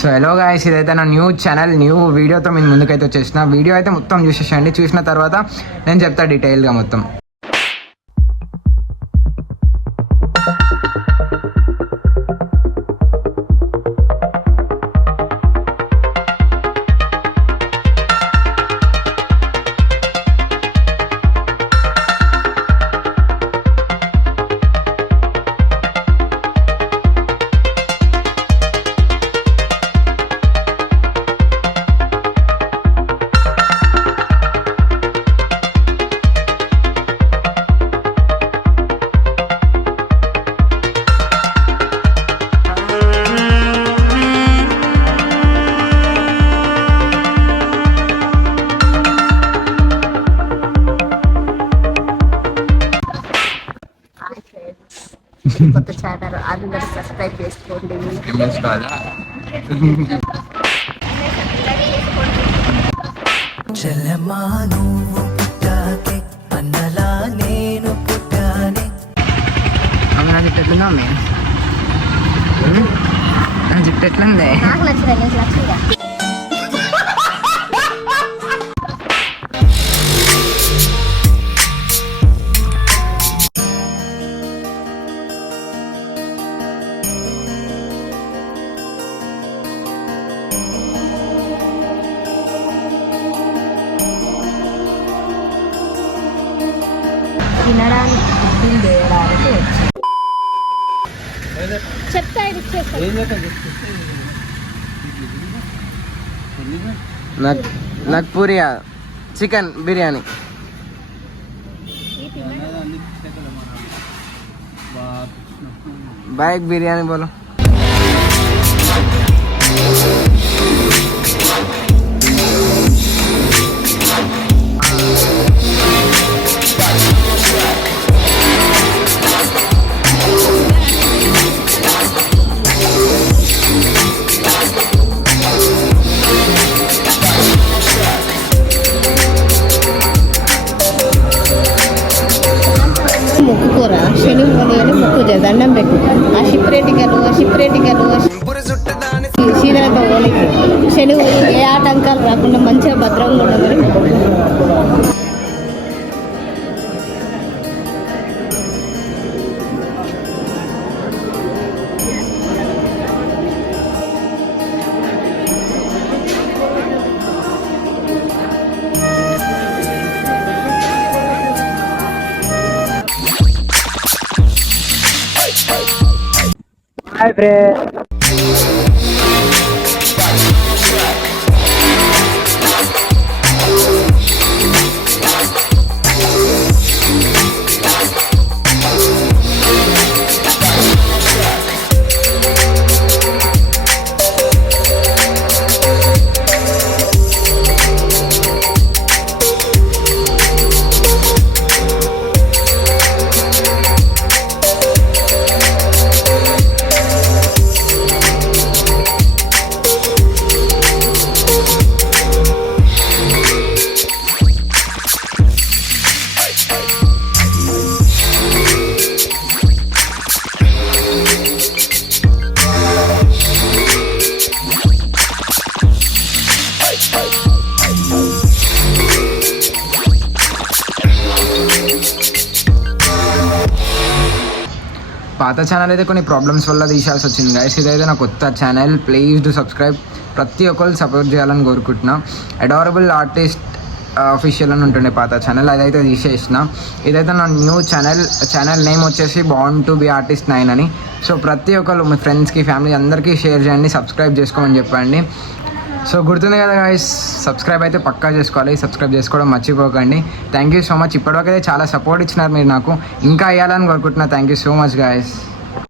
So hello guys, ఇదైతే నా new channel, new వీడియోతో మీ ముందుకైతే వచ్చేసిన. వీడియో అయితే మొత్తం చూసేసండి. చూసిన తర్వాత నేను చెప్తా డీటెయిల్గా మొత్తం. కొత్త ఛానల్ అందరూ సబ్స్క్రైబ్ చేసుకోండి. జుట్టు ఎట్లుందా అమ్మే? జుట్టు ఎట్లుంది? నాకు నచ్చిందా? తినడానికి బుద్ధులు వేయడానికి చెప్తా నాకు పూరి చికెన్ బిర్యానీ. बाइक बिरयानी बोलो. మొక్కుకోరా శని మొక్కు దండం పెట్టు. ఆ షిప్రేటికలు శీతలతో ఓలికి శని ఏ ఆటంకాలు రాకుండా మంచిగా భద్రంగా ఉండమని हाय फ्रेंड. పాత ఛానల్ అయితే కొన్ని ప్రాబ్లమ్స్ వల్ల తీసాల్సి వచ్చింది గైస్. ఇదైతే నా కొత్త ఛానల్, ప్లీజ్ డు సబ్స్క్రైబ్. ప్రతి ఒక్కరు సపోర్ట్ చేయాలని కోరుకుంటున్నా. అడారబుల్ ఆర్టిస్ట్ అఫీషియల్ అని ఉంటుండే పాత ఛానల్, అదైతే తీసేసిన. ఇదైతే నా న్యూ ఛానల్ నేమ్ వచ్చేసి బాండ్ టు బి ఆర్టిస్ట్ 9 అని. సో ప్రతి ఒక్కరు మీ ఫ్రెండ్స్కి, ఫ్యామిలీ అందరికీ షేర్ చేయండి, సబ్స్క్రైబ్ చేసుకోమని చెప్పండి. సో గుర్తుంది కదా గాయస్, సబ్స్క్రైబ్ అయితే పక్కా చేసుకోవాలి. సబ్స్క్రైబ్ చేసుకోవడం మర్చిపోకండి. Thank you so much. ఇప్పటివరకు అయితే చాలా సపోర్ట్ ఇచ్చినారు మీరు నాకు, ఇంకా అయ్యాలని కోరుకుంటున్నా. Thank you so much guys.